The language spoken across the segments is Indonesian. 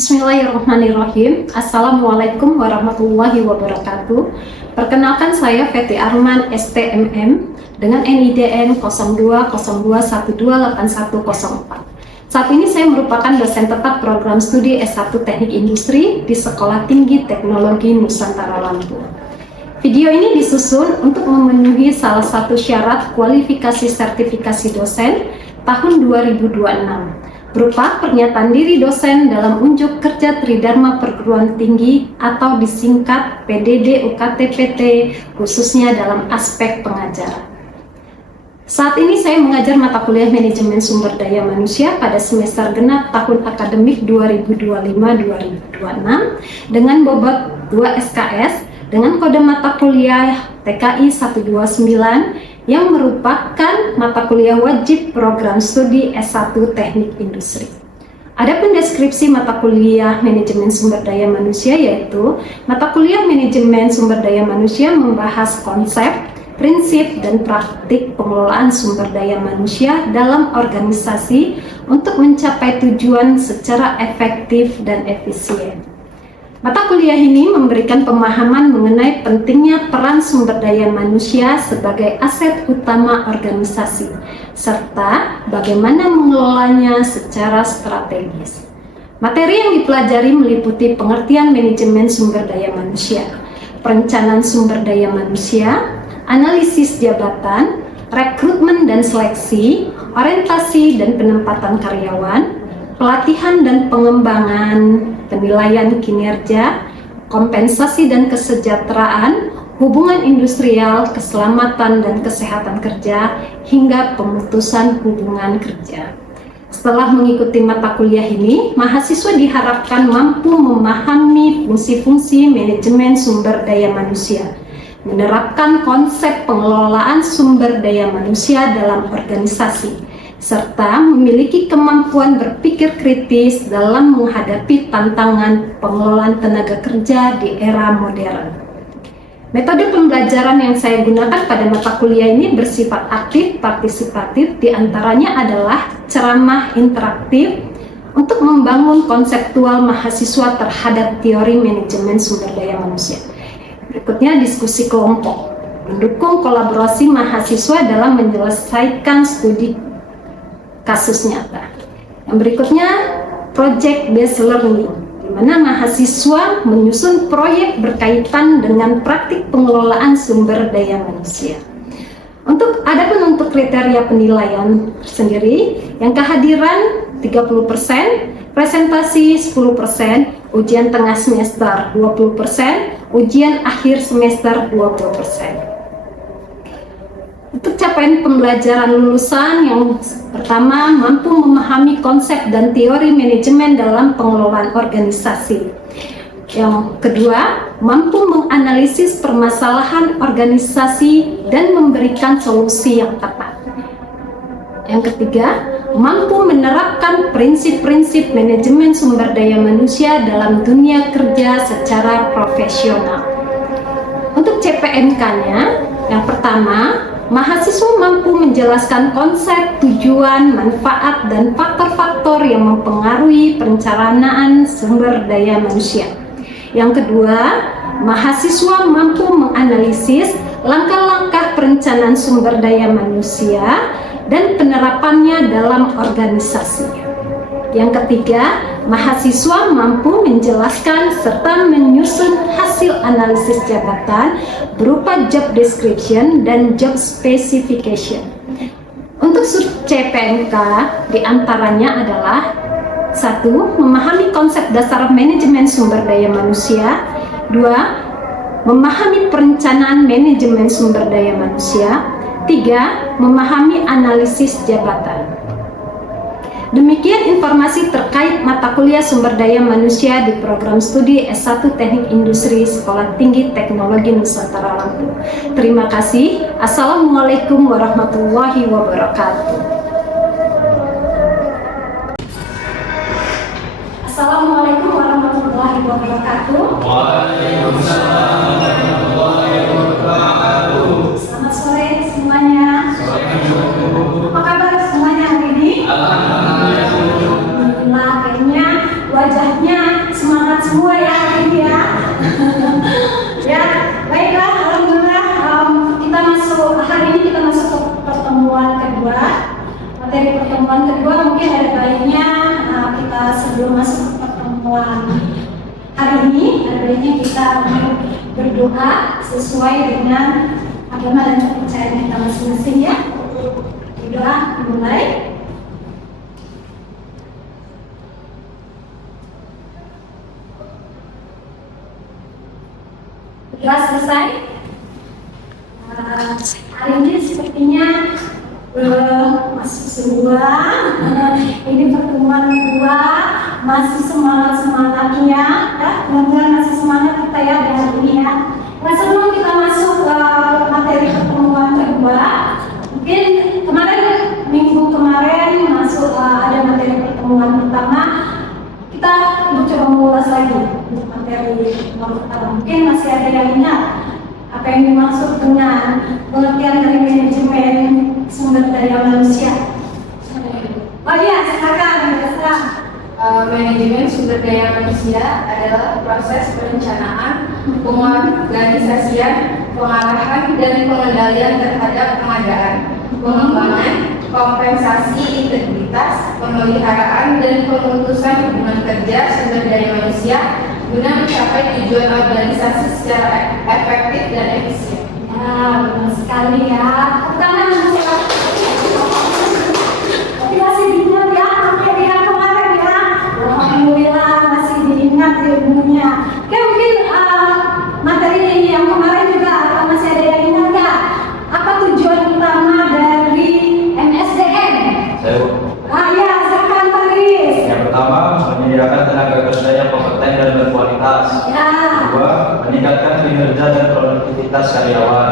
Bismillahirrahmanirrahim. Assalamualaikum warahmatullahi wabarakatuh. Perkenalkan, saya Feti Arman, STMM dengan NIDN 0202128104. Saat ini saya merupakan dosen tetap program studi S1 Teknik Industri di Sekolah Tinggi Teknologi Nusantara Lampung. Video ini disusun untuk memenuhi salah satu syarat kualifikasi sertifikasi dosen tahun 2026, berupa pernyataan diri dosen dalam unjuk kerja Tridharma Perguruan Tinggi atau disingkat PDD UKT-PT, khususnya dalam aspek pengajaran. Saat ini saya mengajar mata kuliah Manajemen Sumber Daya Manusia pada semester genap tahun akademik 2025-2026 dengan bobot 2 SKS dengan kode mata kuliah TKI 129 yang merupakan mata kuliah wajib program studi S1 Teknik Industri. Adapun deskripsi mata kuliah Manajemen Sumber Daya Manusia, yaitu mata kuliah Manajemen Sumber Daya Manusia membahas konsep, prinsip, dan praktik pengelolaan sumber daya manusia dalam organisasi untuk mencapai tujuan secara efektif dan efisien. Mata kuliah ini memberikan pemahaman mengenai pentingnya peran sumber daya manusia sebagai aset utama organisasi, serta bagaimana mengelolanya secara strategis. Materi yang dipelajari meliputi pengertian manajemen sumber daya manusia, perencanaan sumber daya manusia, analisis jabatan, rekrutmen dan seleksi, orientasi dan penempatan karyawan, pelatihan dan pengembangan, penilaian kinerja, kompensasi dan kesejahteraan, hubungan industrial, keselamatan dan kesehatan kerja, hingga pemutusan hubungan kerja. Setelah mengikuti mata kuliah ini, mahasiswa diharapkan mampu memahami fungsi-fungsi manajemen sumber daya manusia, menerapkan konsep pengelolaan sumber daya manusia dalam organisasi, serta memiliki kemampuan berpikir kritis dalam menghadapi tantangan pengelolaan tenaga kerja di era modern. Metode pembelajaran yang saya gunakan pada mata kuliah ini bersifat aktif partisipatif, diantaranya adalah ceramah interaktif untuk membangun konseptual mahasiswa terhadap teori manajemen sumber daya manusia. Berikutnya diskusi kelompok, mendukung kolaborasi mahasiswa dalam menyelesaikan studi kasus nyata. Yang berikutnya project based learning, di mana mahasiswa menyusun proyek berkaitan dengan praktik pengelolaan sumber daya manusia. Adapun untuk kriteria penilaian sendiri, yang kehadiran 30%, presentasi 10%, ujian tengah semester 20%, ujian akhir semester 20%. Untuk capaian pembelajaran lulusan, yang pertama, mampu memahami konsep dan teori manajemen dalam pengelolaan organisasi. Yang kedua, mampu menganalisis permasalahan organisasi dan memberikan solusi yang tepat. Yang ketiga, mampu menerapkan prinsip-prinsip manajemen sumber daya manusia dalam dunia kerja secara profesional. Untuk CPNK-nya, yang pertama, mahasiswa mampu menjelaskan konsep, tujuan, manfaat, dan faktor-faktor yang mempengaruhi perencanaan sumber daya manusia. Yang kedua, mahasiswa mampu menganalisis langkah-langkah perencanaan sumber daya manusia dan penerapannya dalam organisasi. Yang ketiga, mahasiswa mampu menjelaskan serta menyusun hasil analisis jabatan berupa job description dan job specification. Untuk sub CPNK diantaranya adalah: 1. Memahami konsep dasar manajemen sumber daya manusia. 2. Memahami perencanaan manajemen sumber daya manusia. 3. Memahami analisis jabatan. Demikian informasi terkait mata kuliah sumber daya manusia di program studi S1 Teknik Industri Sekolah Tinggi Teknologi Nusantara Lampung. Terima kasih. Assalamualaikum warahmatullahi wabarakatuh. Assalamualaikum warahmatullahi wabarakatuh. Waalaikumsalam warahmatullahi wabarakatuh. Selamat sore semuanya. Apa kabar semuanya hari ini? Alhamdulillah. Alhamdulillah, kayaknya wajahnya berdoa sesuai dengan agama dan kepercayaan kita masing-masing ya. Doa dimulai. Doa selesai. Hari ini sepertinya masih semua ini pertemuan kedua, masih semangatnya ya, mudah-mudahan masih semangat kita ya di hari ini ya. Nah, sebelum kita masuk ke materi pertemuan kedua, mungkin minggu kemarin masuk ada materi pertemuan pertama, kita coba mengulas lagi untuk materi pertemuan pertama. Mungkin masih ada yang ingat apa yang dimaksud dengan pengertian dari manajemen sumber daya manusia. Oh iya, silakan. Manajemen sumber daya manusia adalah proses perencanaan, pengorganisasian, pengarahan, dan pengendalian terhadap pengadaan, pengembangan, kompensasi integritas, pemeliharaan, dan pemutusan hubungan kerja sumber daya manusia guna mencapai tujuan organisasi secara efektif dan efisien. Ya, benar sekali ya. Pertama, masih diingat ya, materi yang kemarin ya. Alhamdulillah masih diingat ilmunya. Oke, mungkin materi yang kemarin juga masih ada yang ingat nggak? Apa tujuan utama dari MSDM? Ya, silakan Pak Riz. Yang pertama, menyediakan tenaga kerja yang kompeten dan berkualitas. Ya. Kedua, meningkatkan kinerja dan produktivitas karyawan.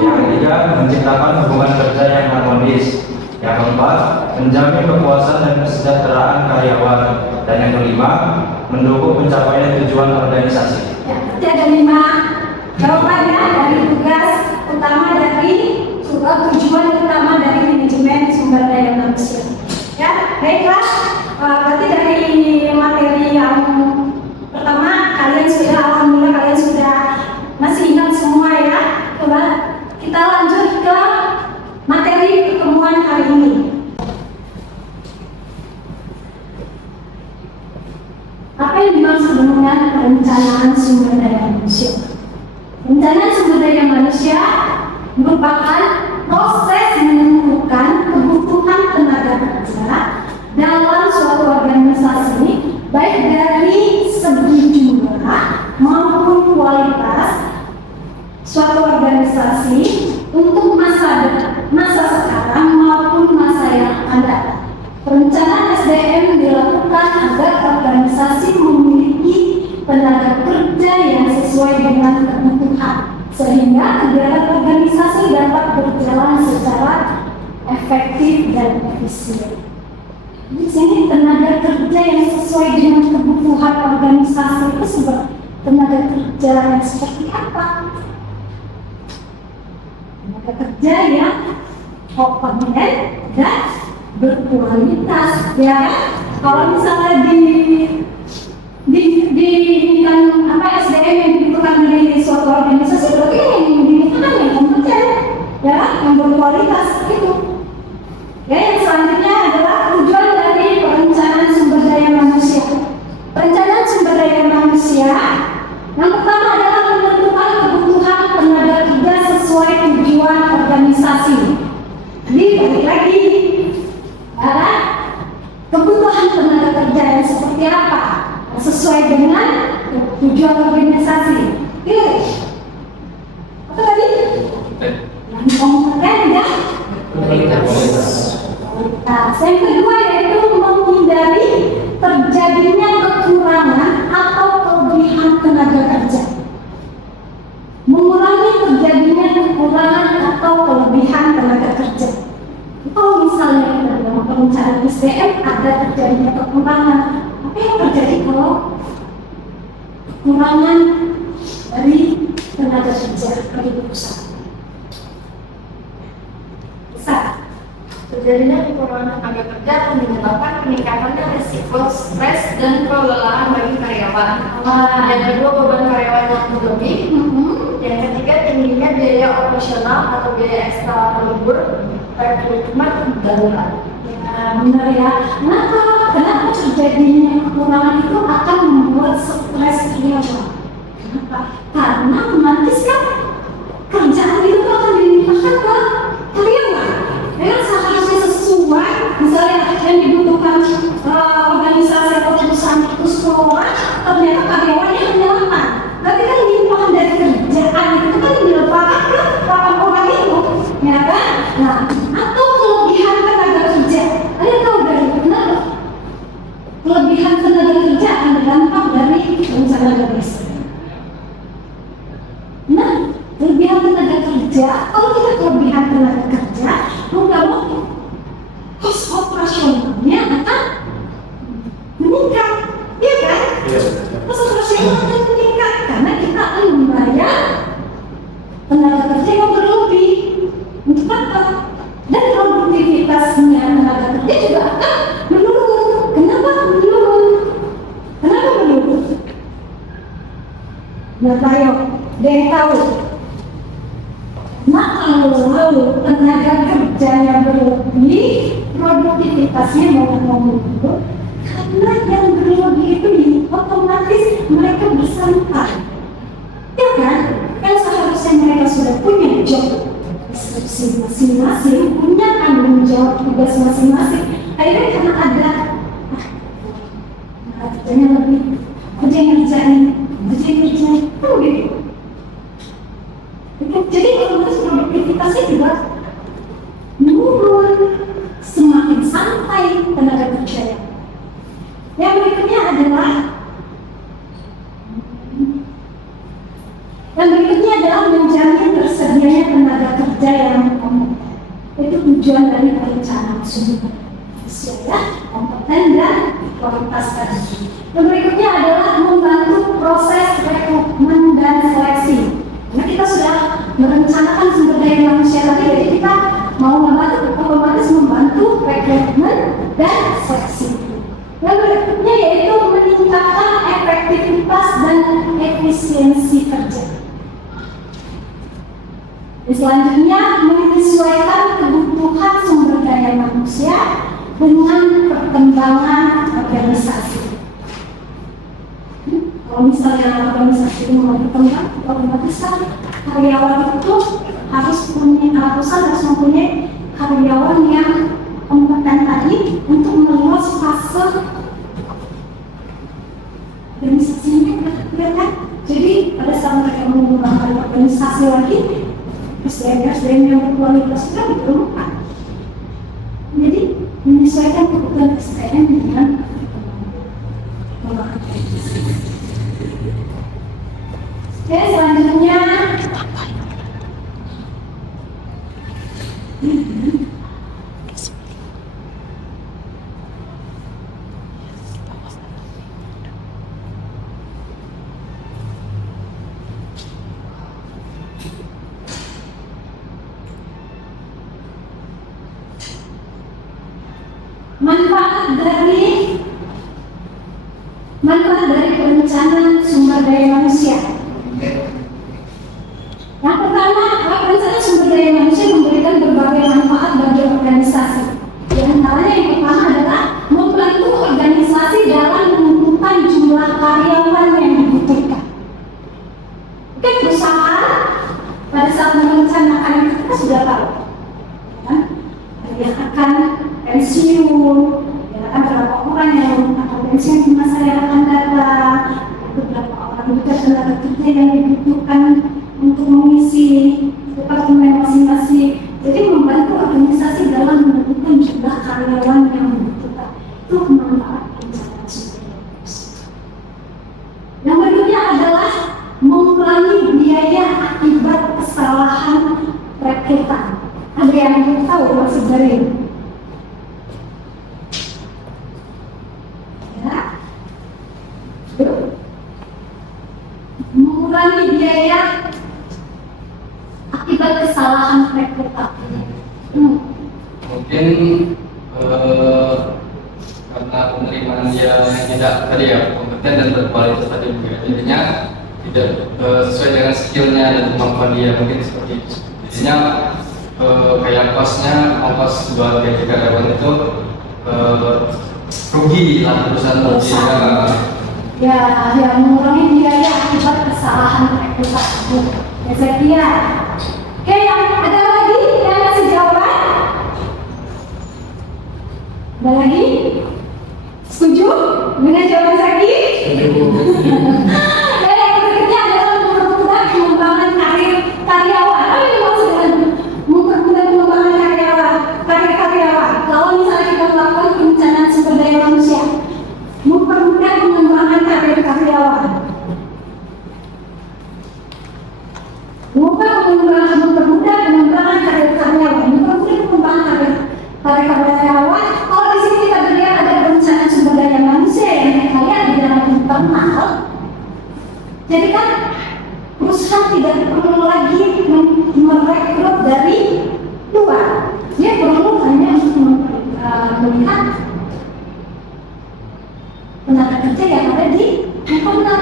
Yang ketiga, menciptakan hubungan kerja yang harmonis. Yang keempat, menjamin kepuasan dan kesejahteraan karyawan. Dan yang kelima, mendukung pencapaian tujuan organisasi. Ya, berarti ada 5 jawaban ya dari tugas utama dari tujuan utama dari manajemen sumber daya manusia. Ya, baiklah. Berarti dari materi yang pertama alhamdulillah kalian sudah masih ingat semua ya. Coba kita lanjut ke materi pertemuan hari ini. Apa yang dimaksud dengan perencanaan sumber daya manusia? Perencanaan sumber daya manusia merupakan proses menentukan kebutuhan tenaga kerja dalam suatu organisasi, baik dari segi jumlah maupun kualitas suatu organisasi untuk masa sekarang maupun masa yang akan datang. Perencanaan SDM dilakukan agar organisasi memiliki tenaga kerja yang sesuai dengan kebutuhan, sehingga kegiatan organisasi dapat berjalan secara efektif dan efisien. Di sini tenaga kerja yang sesuai dengan kebutuhan organisasi itu sebagai tenaga kerja yang seperti apa? Tenaga kerja yang kompeten dan berkualitas, ya. Kalau misalnya SDM yang dibutuhkan dari suatu organisasi, berarti yang dibutuhkan yang kompeten, ya, yang berkualitas itu. Ya, yang selanjutnya adalah tujuan dari perencanaan sumber daya manusia. Perencanaan sumber daya manusia yang pertama adalah menentukan kebutuhan tenaga kerja sesuai tujuan organisasi. Jadi balik lagi, kebutuhan tenaga kerja yang seperti apa sesuai dengan tujuan organisasi. Oke, apa tadi? Yang kompeten ya. Yang kedua yaitu menghindari terjadinya kekurangan atau kelebihan tenaga kerja. Mengurangi terjadinya kekurangan atau kelebihan tenaga kerja. Kalau misalnya dalam perencanaan SDM ada terjadinya kekurangan, apa yang terjadi kalau kekurangan dari tenaga kerja di perusahaan? Terjadinya kekurangan tenaga kerja akan menyebabkan peningkatannya risiko stres dan kelelahan bagi karyawan. Yang kedua, beban karyawan yang berlebih. Yang ketiga, tingginya biaya operasional atau biaya ekstra lembur, rekrutmen darurat. Ya, benar ya. Kenapa terjadinya kekurangan itu akan membuat stres dia? Kenapa? Karena otomatis kan kerjaan itu akan dilimpahkan ke karyawan. Dengan seharusnya sesuai, misalnya yang dibutuhkan organisasi atau perusahaan itu semua, ternyata karyawannya hanya 8. Tapi kan limpahan dari kerjaan itu kan diletakkan ke 8 orang itu, ya kan? Nah, atau kelebihan tenaga kerja. Ada tahu dari kenapa? Kelebihan tenaga kerja akan berdampak dari rencana domestik. Nah, kelebihan tenaga kerja, kalau kita kelebihan tenaga kerja, mau nggak mau, cost operasionalnya akan meningkat, iya kan? Cost operasional akan meningkat karena kita akan membayar tenaga kerja yang berlebih. Untuk apa? Dan produktivitasnya tenaga kerja juga akan menurun. Kenapa menurun? Kenapa menurun? Nah, ayo, dia yang tahu. Nah, kalau tenaga kerjanya berlebih, produktivitasnya mau menurun. Karena yang berlebih itu otomatis mereka bersantai, ya kan? Kan seharusnya mereka sudah punya job deskripsi masing-masing, punya tanggung jawab tugas masing-masing. Akhirnya karena ada kerjanya lebih, kerjain, oh gitu. Jadi otomatis produktivitasnya juga menurun, semakin santai tenaga kerja. Yang berikutnya adalah menjamin tersedianya tenaga kerja yang kompeten. Itu tujuan dari perencanaan sumber daya, kompeten dan kualitas tadi. Yang berikutnya adalah membantu proses rekrutmen dan seleksi. Nah, kita sudah merencanakan sumber daya manusia tadi, jadi kita mau membantu, otomatis membantu rekrutmen dan seleksi. Yang berikutnya yaitu meningkatkan efektivitas dan efisiensi kerja. Selanjutnya, menyesuaikan kebutuhan sumber daya manusia dengan perkembangan organisasi. Kalau misalnya organisasi itu mau berkembang, otomatis kan karyawan itu harus mempunyai karyawan yang kompeten tadi untuk meluas fase organisasinya, ya kan? Jadi pada saat mereka mengembangkan organisasi lagi, SDM yang berkualitas juga diperlukan. Jadi menyesuaikan kebutuhan SDM dengan perkembangan organisasi. Oke, selanjutnya manfaat dari perencanaan sumber daya manusia. Yang pertama, perencanaan sumber daya manusia memberikan berbagai manfaat bagi organisasi. Di antaranya yang pertama adalah membantu organisasi dalam menentukan jumlah karyawan yang dibutuhkan. Oke, perusahaan pada saat merencanakan itu kita sudah tahu, kan? Yang akan pensiun, yang akan berapa orang yang akan pensiun di masa yang akan datang, itu berapa orang juga tenaga kerja yang dibutuhkan untuk mengisi departemen masing-masing. Jadi membantu organisasi dalam menentukan jumlah karyawan yang dibutuhkan. Itu manfaat perencanaan sumber daya manusia. Yang berikutnya adalah mengurangi biaya akibat kesalahan rekrutan. Ada yang tahu maksud dari ini? Mengurangi biaya akibat kesalahan rekrutan. Mungkin karena penerimaan dia tidak tadi ya kompeten dan berkualitas tadi juga, jadinya tidak sesuai dengan skillnya dan kemampuan dia, mungkin seperti itu. Jadinya kayak ongkos buat gaji karyawan itu rugi lah perusahaan rugi. yang mengurangi biaya akibat kesalahan rekrutasi. Sekian. Oke, yang ada lagi yang kasih jawaban? Ada lagi? Setuju dengan jawaban Zaki? Dan yang berikutnya adalah mempermudah pengembangan karir karyawan. Apa yang dimaksud dengan mempermudah pengembangan karir karyawan? Kalau misalnya kita melakukan perencanaan sumber daya manusia, mempermudah pengembangan karir karyawan. Mempermudah pengembangan karir karyawan. Mempermudah pengembangan karir karyawan. Kalau di sini kita melihat ada perencanaan sumber daya manusia yang kaya di dalam internal. Jadi kan perusahaan tidak perlu lagi merekrut dari luar. Dia perlu hanya melihat tenaga kerja yang ada di internal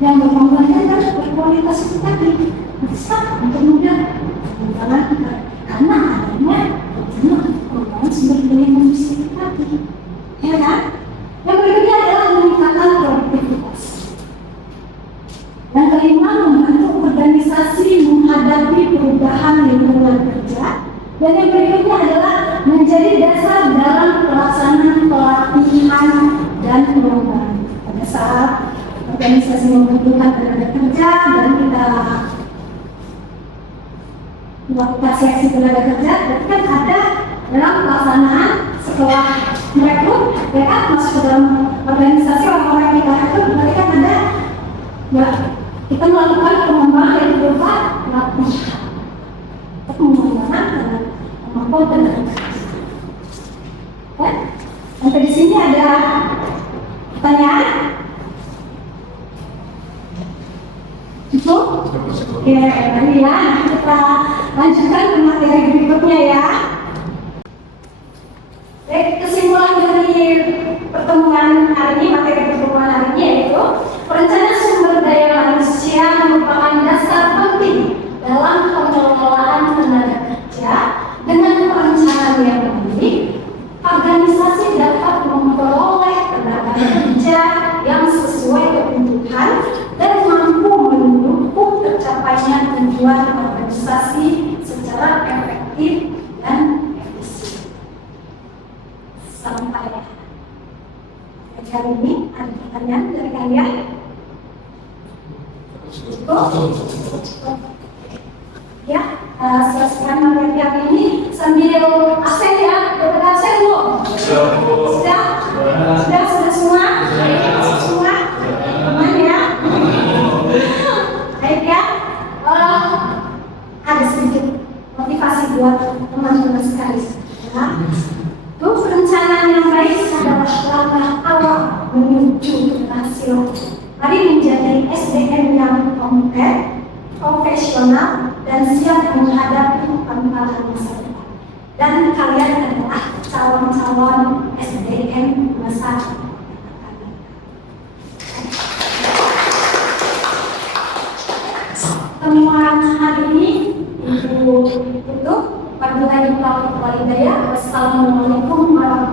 yang berpengalaman dan berkualitas itu tadi bisa untuk mudah pengembangan karena adanya pengembangan sumber daya manusia itu tadi, ya kan? Yang berikutnya adalah meningkatkan produktivitas. Yang kelima, membantu organisasi menghadapi perubahan lingkungan kerja. Dan yang berikutnya adalah menjadi dasar dalam pelaksanaan pelatihan dan pengembangan. Pada saat organisasi membutuhkan tenaga kerja dan kita melakukan seleksi tenaga kerja, berarti kan ada dalam pelaksanaan setelah merekrut, ya kan, masuk ke dalam organisasi orang-orang yang kita rekrut, berarti kan ada ya, kita melakukan pengembangan yang berupa pelatihan untuk mengembangkan kemampuan tenaga kerja. Ya, sampai di sini ada pertanyaan? Cukup? Oke, tadi ya, kita lanjutkan ke materi berikutnya ya. Baik, kesimpulan dari pertemuan hari ini, materi pertemuan hari ini yaitu perencanaan sumber daya manusia merupakan dasar penting dalam pengelolaan tenaga kerja. Dengan perencanaan yang baik, organisasi dapat memperoleh tenaga kerja yang sesuai kebutuhan dan mampu mendukung tercapainya tujuan organisasi secara efektif dan efisien. Sampai hari ini ada pertanyaan dari kalian? Cukup? Ya, selesaikan materi hari ini sambil absen ya, dapat absen bu? Sudah? Sudah semua? Semua? Aman ya? Baik ya, ada sedikit motivasi buat teman-teman sekali ya. Tuh, perencanaan yang baik adalah langkah awal menuju keberhasilan. Mari menjadi SDM yang kompeten, profesional, dan siap menghadapi tantangan masa depan. Dan kalian adalah calon-calon SDM masa depan. Temuan hari ini Ibu tutup. Wabillahi taufiq wal hidayah. Wassalamualaikum warahmatullahi wabarakatuh.